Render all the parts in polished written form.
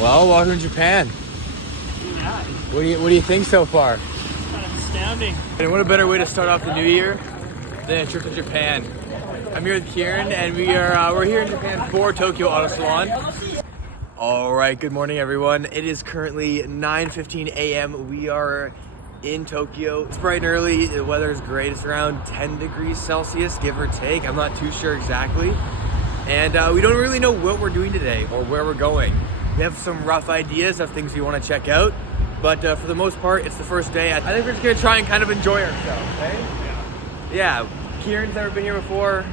Well, welcome to Japan. Yeah, What do you think so far? it's kind of astounding. And what a better way to start off the new year than a trip to Japan. I'm here with Kieran, and we're here in Japan for Tokyo Auto Salon. All right, good morning, everyone. It is currently 9:15 a.m. We are in Tokyo. It's bright and early. The weather is great. It's around 10 degrees Celsius, give or take. I'm not too sure exactly. And we don't really know what we're doing today or where we're going. We have some rough ideas of things we want to check out, but for the most part, it's the first day. I think we're just gonna try and kind of enjoy ourselves, eh? Yeah. Kieran's never been here before.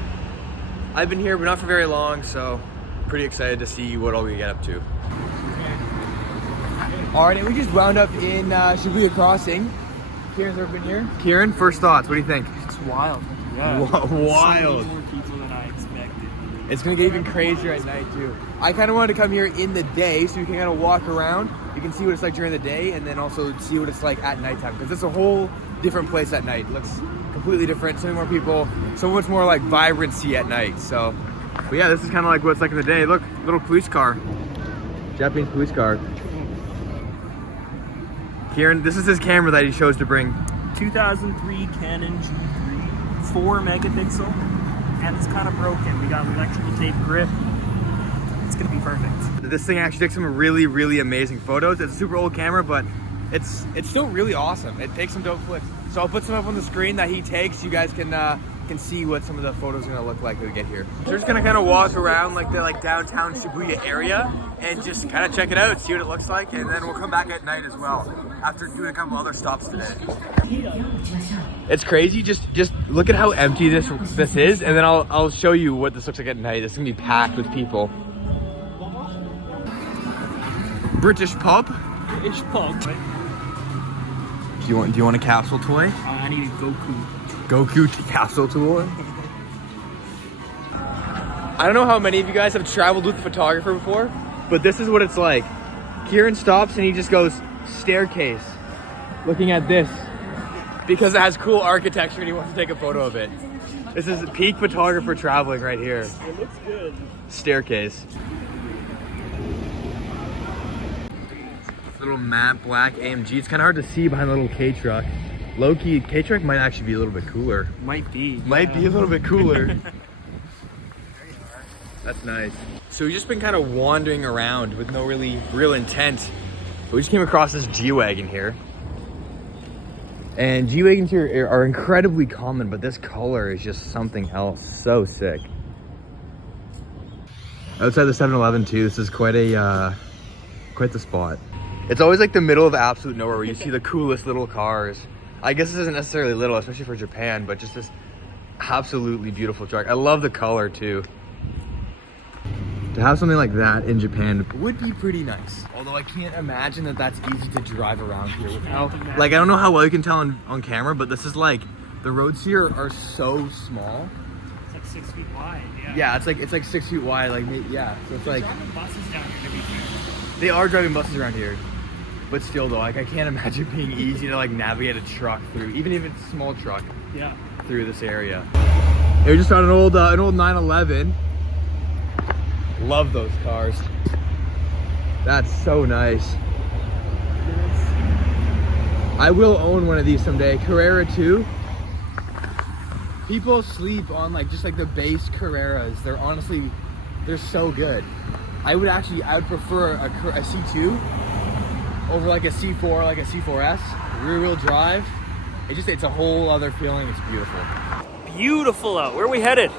I've been here, but not for very long, so pretty excited to see what all we get up to. All right, and we just wound up in Shibuya Crossing. Kieran's never been here. Kieran, first thoughts, what do you think? It's wild. Yeah. Wild. So many more people than I expected. It's gonna get even crazier at night too. I kind of wanted to come here in the day so you can kind of walk around. You can see what it's like during the day and then also see what it's like at nighttime, because it's a whole different place at night. It looks completely different, so many more people, so much more like vibrancy at night. So, but yeah, this is kind of like what it's like in the day. Look, little police car. Japanese police car. Kieran, this is his camera that he chose to bring. 2003 Canon G3, 4 megapixel, and it's kind of broken. We got an electrical tape grip. It's gonna be perfect. This thing actually takes some really, really amazing photos. It's a super old camera, but it's still really awesome. It takes some dope flicks. So I'll put some up on the screen that he takes. You guys can see what some of the photos are gonna look like when we get here. So we're just gonna kind of walk around like the downtown Shibuya area and just kind of check it out, see what it looks like, and then we'll come back at night as well after doing a couple other stops today. It's crazy. Just look at how empty this is, and then I'll show you what this looks like at night. It's gonna be packed with people. British pub. British pub. Do you want a capsule toy? I need a Goku capsule toy. I don't know how many of you guys have traveled with a photographer before, but this is what it's like. Kieran stops and he just goes staircase, looking at this because it has cool architecture and he wants to take a photo of it. This is peak photographer traveling right here. It looks good. Staircase. Little matte black AMG. It's kind of hard to see behind the little K-truck. Low-key, K-truck might actually be a little bit cooler. Might be. Might be a little bit cooler. That's nice. So we've just been kind of wandering around with no real intent. We just came across this G-Wagon here. And G-Wagons here are incredibly common, but this color is just something else. So sick. Outside the 7-Eleven too, this is quite the spot. It's always like the middle of absolute nowhere where you see the coolest little cars. I guess this isn't necessarily little, especially for Japan, but just this absolutely beautiful truck. I love the color too. To have something like that in Japan would be pretty nice. Although I can't imagine that that's easy to drive around here without. Like, I don't know how well you can tell on camera, but this is like, the roads here are so small. It's like 6 feet wide. Yeah. Yeah, it's like 6 feet wide. Like, yeah, so it's like. Driving buses down here to be fair. They are driving buses around here. But still though, like I can't imagine it being easy to like navigate a truck through, even if it's a small truck, Yeah. through this area. Hey, we just found an old 911. Love those cars. That's so nice. I will own one of these someday. Carrera 2. People sleep on like just like the base Carreras. They're so good. I would prefer a C2 over like a C4, like a C4S, rear wheel drive. It's a whole other feeling. It's beautiful. Beautiful out. Where are we headed?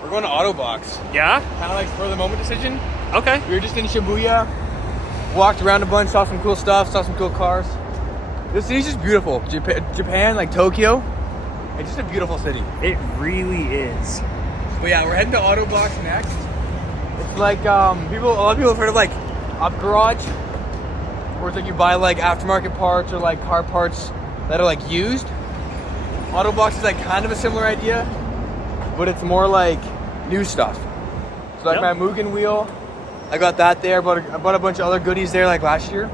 We're going to Autobox. Yeah? Kind of like for the moment decision. Okay. We were just in Shibuya, walked around a bunch, saw some cool stuff, saw some cool cars. This city's just beautiful. Japan, like Tokyo, it's just a beautiful city. It really is. But yeah, we're heading to Autobox next. It's like a lot of people have heard of like Up Garage, where it's like you buy like aftermarket parts or like car parts that are like used. Autobox is like kind of a similar idea, but it's more like new stuff. So like my Mugen wheel, I got that there. I bought a bunch of other goodies there like last year.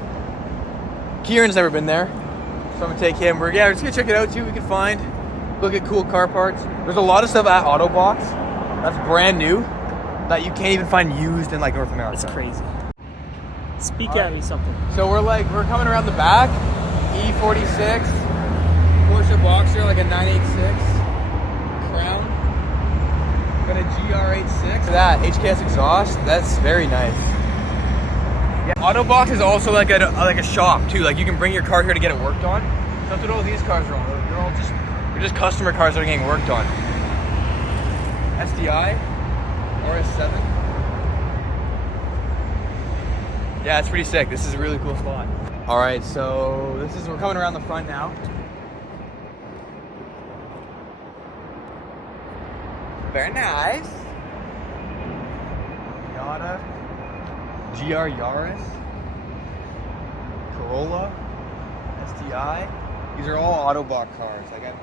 Kieran's never been there, so I'm gonna take him. We're just gonna check it out, see what we can find. Look at cool car parts. There's a lot of stuff at Autobox that's brand new that you can't even find used in like North America. That's crazy. Speak at me something. So we're coming around the back. E46, Porsche Boxer, like a 986 Crown. Got a GR86. That HKS exhaust, that's very nice. Yeah, Autobox is also like a shop too. Like you can bring your car here to get it worked on. That's what all these cars are on. They're just customer cars that are getting worked on. SDI, RS7. Yeah, it's pretty sick. This is a really cool spot. All right, so we're coming around the front now. Very nice. Miata, GR Yaris, Corolla, STI. These are all Autobot cars. Like I'm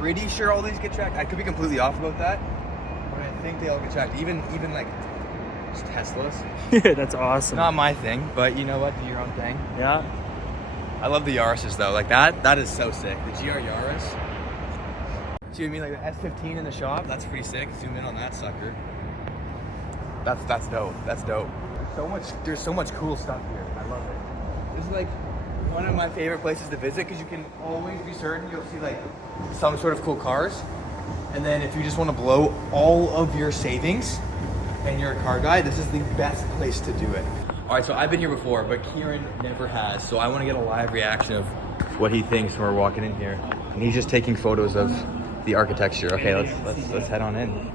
pretty sure all these get tracked. I could be completely off about that, but I think they all get tracked. Even like just Teslas. That's awesome. Not my thing, but you know what? Do your own thing. Yeah. I love the Yaris's though. Like that is so sick. The GR Yaris. See what I mean? Like the S15 in the shop. That's pretty sick. Zoom in on that sucker. That's dope. That's dope. There's so much cool stuff here. I love it. This is like one of my favorite places to visit because you can always be certain you'll see like some sort of cool cars. And then if you just want to blow all of your savings and you're a car guy, this is the best place to do it. All right, so I've been here before, but Kieran never has. So I want to get a live reaction of what he thinks when we're walking in here. And he's just taking photos of the architecture. Okay, let's head on in.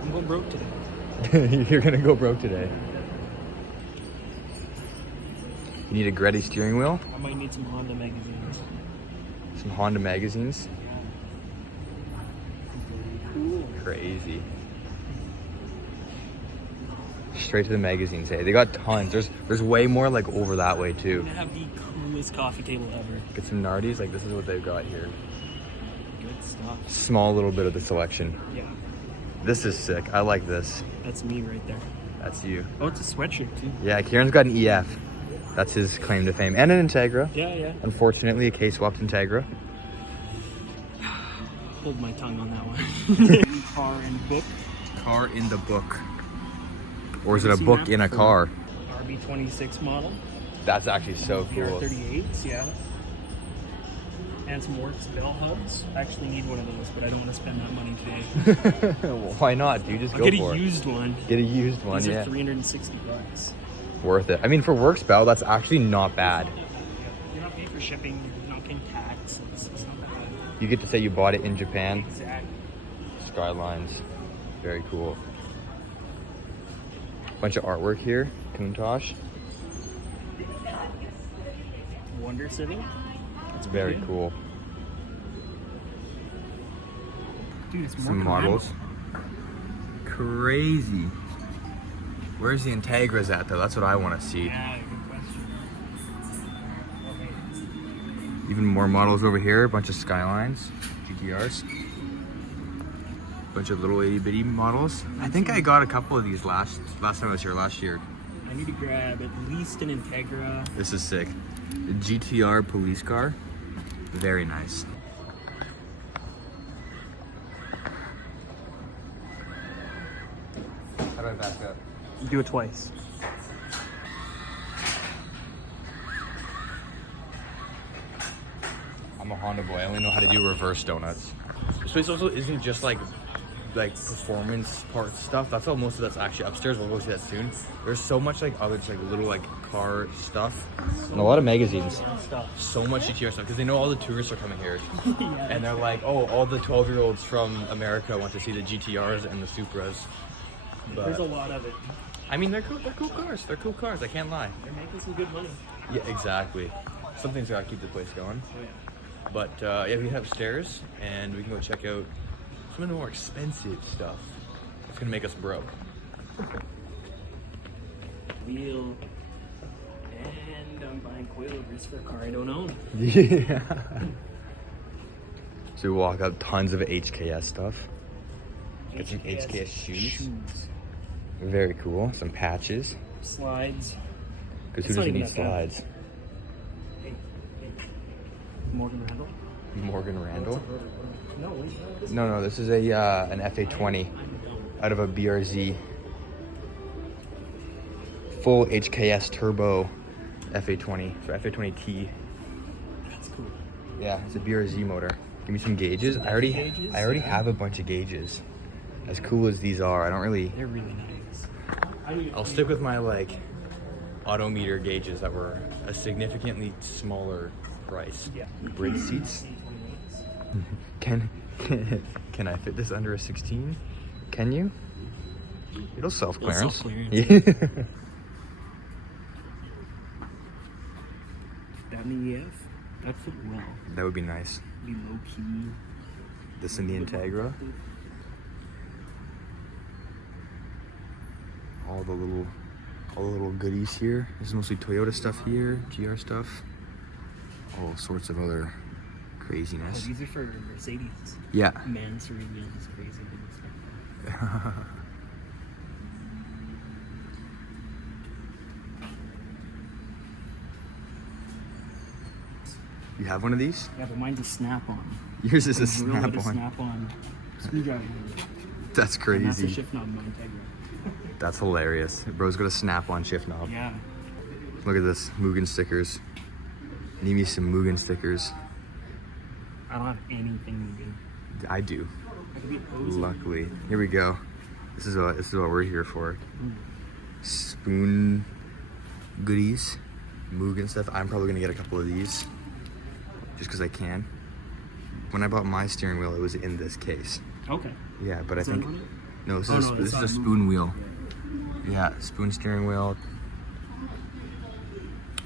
I'm going broke today. You're gonna go broke today. You need a Greddy steering wheel? I might need some Honda magazines. Some Honda magazines? Cool. Crazy. Straight to the magazines, hey. They got tons. There's way more like over that way too. I'm gonna have the coolest coffee table ever. Get some Nardis, like this is what they've got here. Good stuff. Small little bit of the selection. Yeah. This is sick. I like this. That's me right there. That's you. Oh, it's a sweatshirt too. Yeah, Kieran's got an EF. That's his claim to fame. And an Integra. Yeah. Unfortunately, a K-swapped Integra. Hold my tongue on that one. Car and book. Car in the book. Or is it a book in a car? RB26 model. That's actually so cool. R38s, yeah. And some Works bell hubs. I actually need one of those, but I don't want to spend that money today. Well, why not, dude? Just I'll go get for a it. used one. Get a used one, These yeah. are $360. Worth it. I mean, for Works bell, that's actually not bad. You're not paying for shipping, you're not paying tax. It's not bad. You get to say you bought it in Japan. Exactly. Skylines. Very cool. Bunch of artwork here. Countach. Wonder City. It's very good. cool. Dude, it's more Some models. Crazy. Where's the Integras at though? That's what I want to see. Yeah, good question. Even more models over here. A bunch of Skylines, GTRs. Bunch of little itty bitty models. I think I got a couple of these last time I was here last year. I need to grab at least an Integra. This is sick. The GTR police car. Very nice. How do I back up? Do it twice. I'm a Honda boy. I only know how to do reverse donuts. This place also isn't just like performance parts stuff. That's all most of that's actually upstairs. We'll go see that soon. There's so much like other just like little like car stuff and a lot of magazines. So much GTR stuff because they know all the tourists are coming here. Yeah, And they're like, oh, all the 12-year-olds from America want to see the GTRs and the Supras. But, there's a lot of it. I mean, they're cool cars. They're cool cars. I can't lie. They're making some good money. Yeah, exactly. Something's gotta keep the place going. Oh, yeah. But yeah, we head upstairs and we can go check out some of the more expensive stuff. It's gonna make us broke. Wheel. And I'm buying coilovers for a car I don't own. Yeah. So we walk up, tons of HKS stuff. Get some HKS shoes. Very cool. Some patches. Slides. Because It's who not doesn't even need that bad. slides? Hey. Morgan Randall. Morgan Randall. No, wait. No, this is a an FA20 out of a BRZ. Full HKS turbo FA20, so FA20T. That's cool. Yeah, it's a BRZ motor. Give me some gauges. I already have a bunch of gauges. As cool as these are, I don't really. They're really nice. I'll stick with my like odometer gauges that were a significantly smaller price. Yeah. Bridge seats. Can I fit this under a 16? Can you? It'll self-clearance. self-clearance. Yeah. That in the EF, that'd fit well. That would be nice. Be low key. This in the Integra. All the little goodies here. This is mostly Toyota stuff here, GR stuff. All sorts of other craziness. Oh, these are for Mercedes. Yeah. Mansurian is crazy and stuff. You have one of these? Yeah, but mine's a snap-on. Yours is a It's real with snap-on. snap-on screwdriver. That's And that's a crazy. shift knob in my Integra. That's hilarious. Bro's got a snap-on shift knob. Yeah. Look at this, Mugen stickers. Need me some Mugen stickers. I don't have anything to do. I do. I could be a poser. Luckily. Here we go. This is what we're here for. Spoon goodies, Mugen stuff. I'm probably gonna get a couple of these, just because I can. When I bought my steering wheel, it was in this case. Okay. Yeah, but Is I that think on it? no. This Oh, is no, this it's is a not spoon Mugen. wheel. Yeah, spoon steering wheel.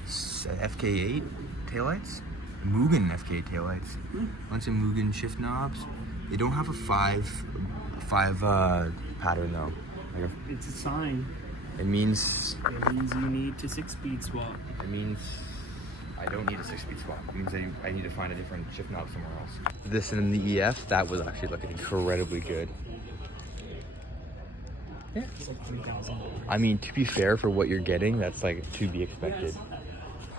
FK8 taillights. Mugen FK taillights. Bunch of Mugen shift knobs. They don't have a five pattern though. Like It's a sign. it means It means you need to 6-speed swap. It means I don't need a 6-speed swap. It means I need to find a different shift knob somewhere else. This in the EF, that was actually looking incredibly good. Yeah. It's like $3,000. I mean, to be fair for what you're getting, that's like to be expected.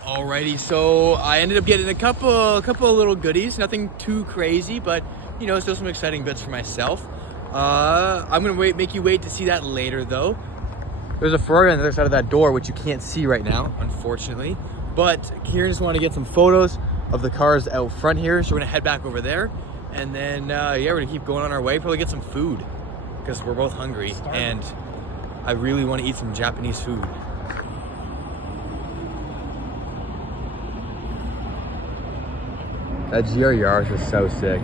Alrighty, so I ended up getting a couple of little goodies. Nothing too crazy, but you know, still some exciting bits for myself. I'm gonna make you wait to see that later though. There's a Ferrari on the other side of that door, which you can't see right now, unfortunately. But Kieran just wanted to get some photos of the cars out front here, so we're gonna head back over there. And then, yeah, we're gonna keep going on our way, probably get some food, because we're both hungry, and I really wanna eat some Japanese food. That GR Yaris is so sick.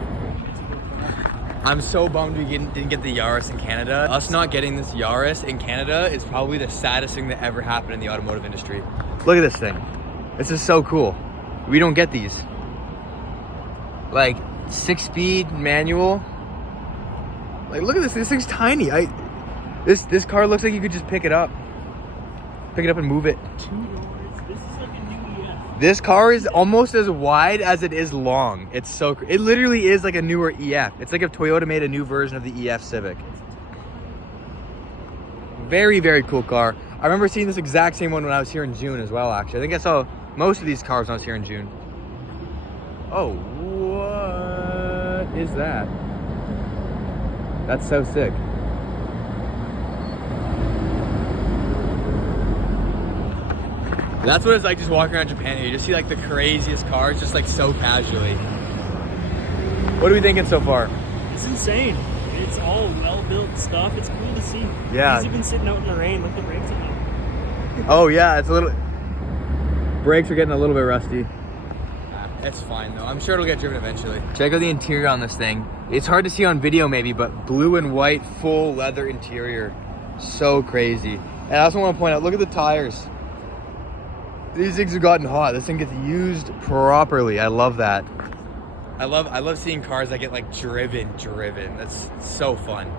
I'm so bummed we didn't get the Yaris in Canada. Us not getting this Yaris in Canada is probably the saddest thing that ever happened in the automotive industry. Look at this thing. This is so cool. We don't get these. Like 6-speed manual. Like look at this. This thing's tiny. This car looks like you could just pick it up. Pick it up and move it. $2. This is like a new EF. This car is almost as wide as it is long. It literally is like a newer EF. It's like if Toyota made a new version of the EF Civic. Very, very cool car. I remember seeing this exact same one when I was here in June as well, actually. I think I saw most of these cars when I was here in June. Oh, what is that? That's so sick. That's what it's like just walking around Japan here. You just see like the craziest cars just like so casually. What are we thinking so far? It's insane. It's all well-built stuff. It's cool to see. Yeah. These have been sitting out in the rain. Look, the brakes are out. Oh yeah, it's a little... Brakes are getting a little bit rusty. It's fine though. I'm sure it'll get driven eventually. Check out the interior on this thing. It's hard to see on video maybe, but blue and white, full leather interior. So crazy. And I also want to point out, look at the tires. These things have gotten hot. This thing gets used properly. I love that. I love seeing cars that get like driven. That's so fun.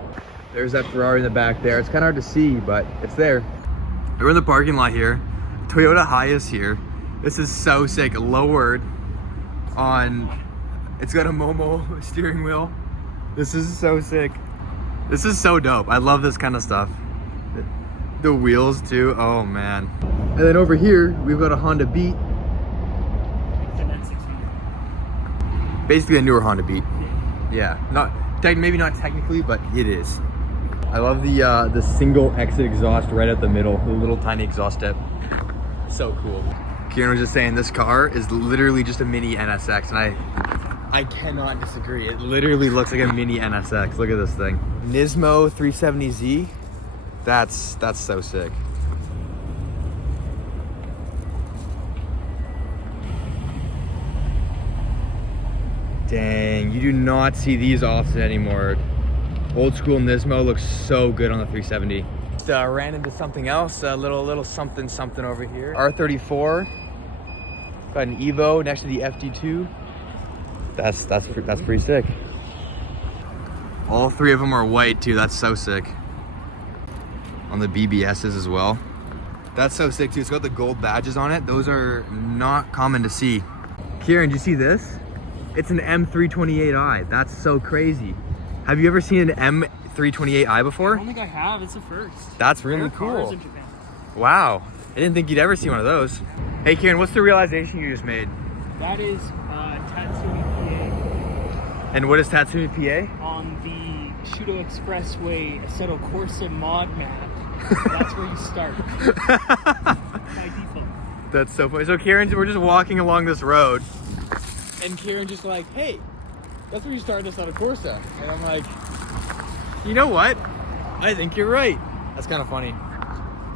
There's that Ferrari in the back there. It's kind of hard to see, but it's there. We're in the parking lot here. Toyota Hiace here. This is so sick. Lowered on, it's got a Momo steering wheel. This is so sick. This is so dope. I love this kind of stuff. The wheels too. Oh man. And then over here, we've got a Honda Beat. It's an N600. Basically a newer Honda Beat. Yeah, maybe not technically, but it is. I love the single exit exhaust right at the middle, the little tiny exhaust tip. So cool. Kieran was just saying this car is literally just a mini NSX, and I cannot disagree. It literally looks like a mini NSX. Look at this thing. Nismo 370Z. That's so sick. Dang, you do not see these often anymore. Old school Nismo looks so good on the 370. Just ran into something else, a little something over here. R34, got an Evo next to the FD2. That's pretty sick. All three of them are white too, that's so sick. On the BBSs as well. That's so sick too, it's got the gold badges on it. Those are not common to see. Kieran, do you see this? It's an M328i. That's so crazy. Have you ever seen an M328i before? I don't think I have. It's a first. That's really cool. Cars in Japan. Wow. I didn't think you'd ever see one of those. Hey Kieran, what's the realization you just made? That is Tatsumi PA. And what is Tatsumi PA? On the Shudo Expressway Assetto Corsa mod map. That's where you start. By default. That's so funny. So Kieran, we're just walking along this road. And Kieran just like, hey, that's where you started this on a Corsa. And I'm like, you know what? I think you're right. That's kind of funny.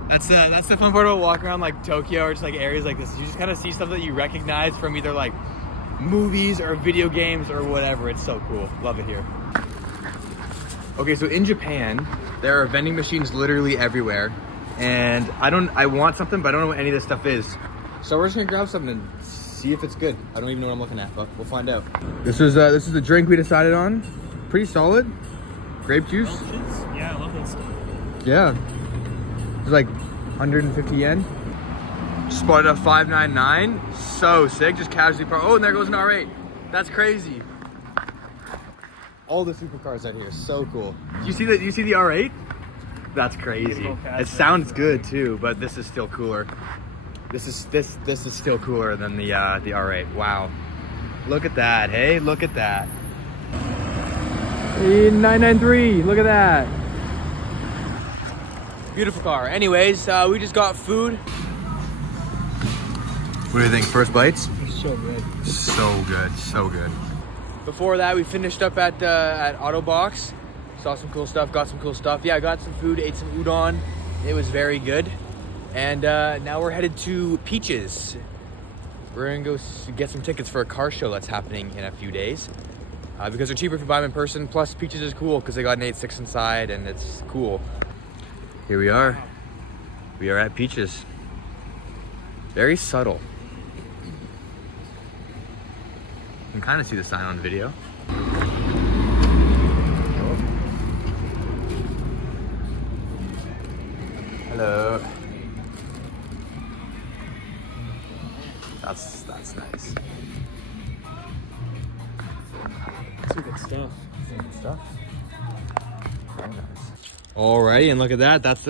That's the fun part about walking around like Tokyo or just like areas like this. You just kind of see stuff that you recognize from either like movies or video games or whatever. It's so cool. Love it here. Okay, so in Japan, there are vending machines literally everywhere. And I want something, but I don't know what any of this stuff is. So we're just gonna grab something and see if it's good. I don't even know what I'm looking at, but we'll find out. This is the drink we decided on. Pretty solid. Grape juice. Yeah, I love that stuff. Yeah. It's like 150 yen. Just bought it at 599. So sick. Just casually parked. Oh, and there goes an R8. That's crazy. All the supercars out here. So cool. Do you see the R8? That's crazy. It sounds good too, but this is still cooler. This is still cooler than the R8. Wow. Look at that. Hey, look at that. 993. Look at that. Beautiful car. Anyways, we just got food. What do you think? First bites? It's so good. So good. So good. Before that, we finished up at Autobox. Saw some cool stuff. Got some cool stuff. Yeah, I got some food. Ate some udon. It was very good. And now we're headed to Peaches. We're gonna go get some tickets for a car show that's happening in a few days. Because they're cheaper if you buy them in person. Plus Peaches is cool because they got an 8.6 inside and it's cool. Here we are. We are at Peaches. Very subtle. You can kind of see the sign on video. Hello. That's nice. Some good stuff. Very nice. Alrighty, and look at that. That's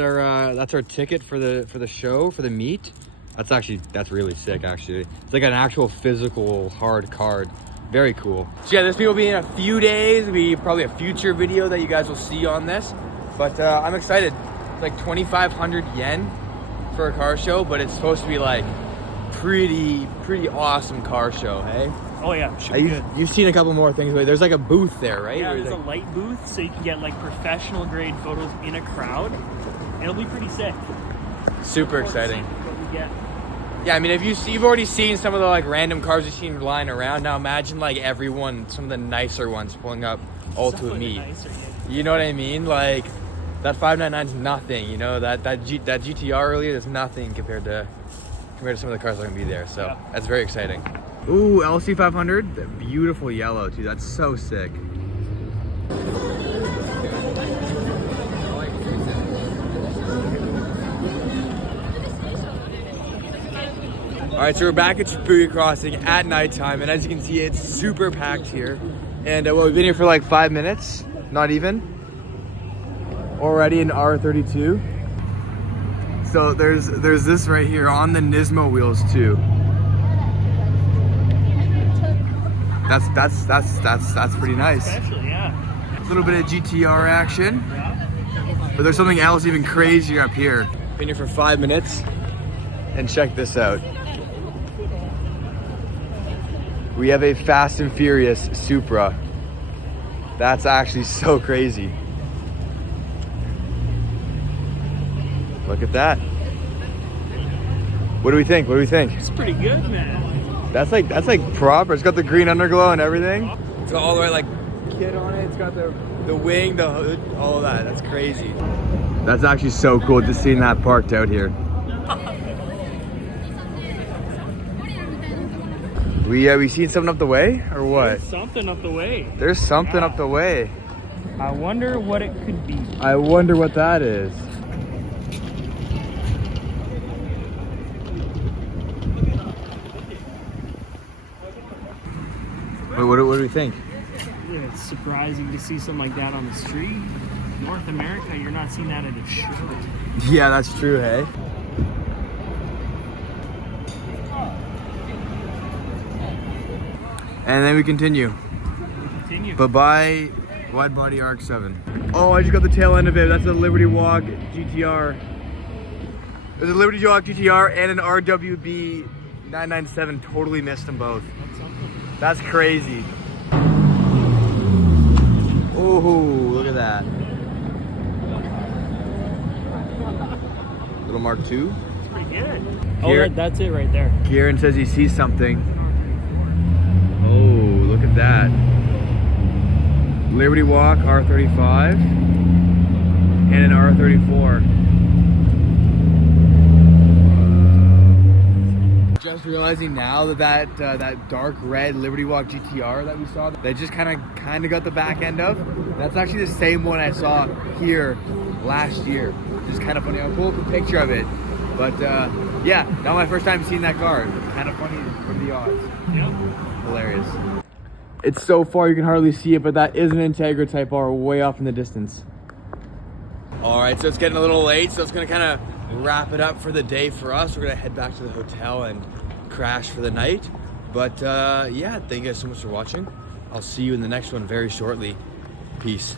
our ticket for the show, for the meet. That's really sick actually. It's like an actual physical hard card. Very cool. So yeah, this meet will be in a few days. It'll be probably a future video that you guys will see on this. But I'm excited. It's like 2,500 yen for a car show, but it's supposed to be like pretty awesome car show, hey? Oh yeah, should be good. You've seen a couple more things, but there's like a booth there, right? Yeah, there's a light booth, so you can get like professional grade photos in a crowd. It'll be pretty sick. Super exciting. What we get. Yeah, I mean, if you've already seen some of the like random cars you've seen lying around, now imagine like some of the nicer ones pulling up all to a meet. You know what I mean? Like that 599 is nothing. You know that GTR earlier is nothing compared to some of the cars that are gonna be there. So yeah. That's very exciting. Ooh, LC500, beautiful yellow too. That's so sick. All right, so we're back at Shibuya Crossing at nighttime, and as you can see, it's super packed here. And we've been here for like 5 minutes, not even. Already in R32. So there's this right here on the Nismo wheels too. That's pretty nice. Especially, little bit of GTR action. But there's something else even crazier up here. Been here for 5 minutes, and check this out. We have a Fast and Furious Supra. That's actually so crazy. Look at that. What do we think? What do we think? It's pretty good, man. That's like proper. It's got the green underglow and everything. It's got all the right like kit on it. It's got the wing, the hood, all of that. That's crazy. That's actually so cool just seeing that parked out here. We seen something up the way or what? There's something up the way. There's something up the way. I wonder what it could be. I wonder what that is. Wait, what do we think? Yeah, it's surprising to see something like that on the street. North America, you're not seeing that at a show. Yeah, that's true, hey? And then we continue. Bye-bye, wide body RX-7. Oh, I just got the tail end of it. That's a Liberty Walk GTR. There's a Liberty Walk GTR and an RWB 997. Totally missed them both. That's crazy. Oh, look at that. Little Mark II. It's pretty good. Oh, that's it right there. Kieran says he sees something. Oh, look at that. Liberty Walk R35 and an R34. Just realizing now that that dark red Liberty Walk GTR that we saw, that just kind of got the back end of, that's actually the same one I saw here last year. It's kind of funny. I'll pull up a picture of it, but yeah, not my first time seeing that car. Kind of funny from the odds. Yep. Hilarious. It's so far you can hardly see it, but that is an Integra Type R way off in the distance. All right, so it's getting a little late, so it's gonna kind of wrap it up for the day for us. We're gonna head back to the hotel and crash for the night. But yeah, thank you guys so much for watching. I'll see you in the next one very shortly. Peace.